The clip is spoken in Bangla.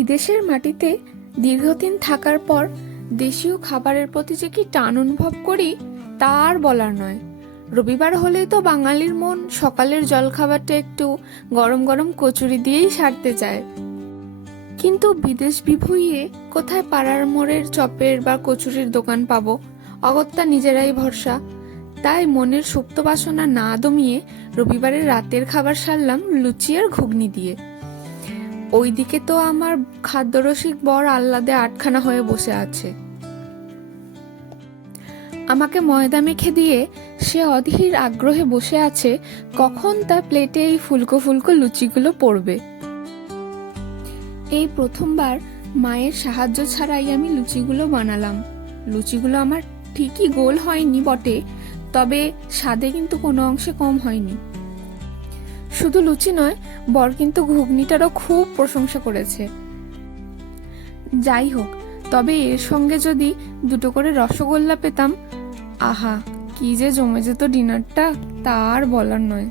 বিদেশের মাটিতে দীর্ঘদিন থাকার পর দেশীয় খাবারের প্রতি যে কি টান অনুভব করি তা আর বলার নয়। রবিবার হলেই তো বাঙালির মন সকালের জলখাবারটা একটু গরম গরম কচুরি দিয়েই সারতে চায়। কিন্তু বিদেশ বিভুঁইয়ে কোথায় পাড়ার মোড়ের চপের বা কচুরির দোকান পাবো? অগত্যা নিজেরাই ভরসা। তাই মনের সুপ্ত বাসনা না দমিয়ে রবিবারের রাতের খাবার সারলাম লুচি আর ঘুগনি দিয়ে। ওইদিকে তো আমার খাদ্যরসিক বর আহ্লাদে আটখানা হয়ে বসে আছে। আমাকে ময়দা মেখে দিয়ে সে অধীর আগ্রহে বসে আছে কখন তার প্লেটে এই ফুলকো ফুলকো লুচিগুলো পড়বে। এই প্রথমবার মায়ের সাহায্য ছাড়াই আমি লুচিগুলো বানালাম। লুচিগুলো আমার ঠিকই গোল হয়নি বটে, তবে স্বাদে কিন্তু কোনো অংশে কম হয়নি। শুধু লুচি নয়, বর কিন্তু ঘুগনিটারও খুব প্রশংসা করেছে। যাই হোক, তবে এর সঙ্গে যদি দুটো করে রসগোল্লা পেতাম, আহা কি যে জমে যেত ডিনারটা, তা আর বলার নয়।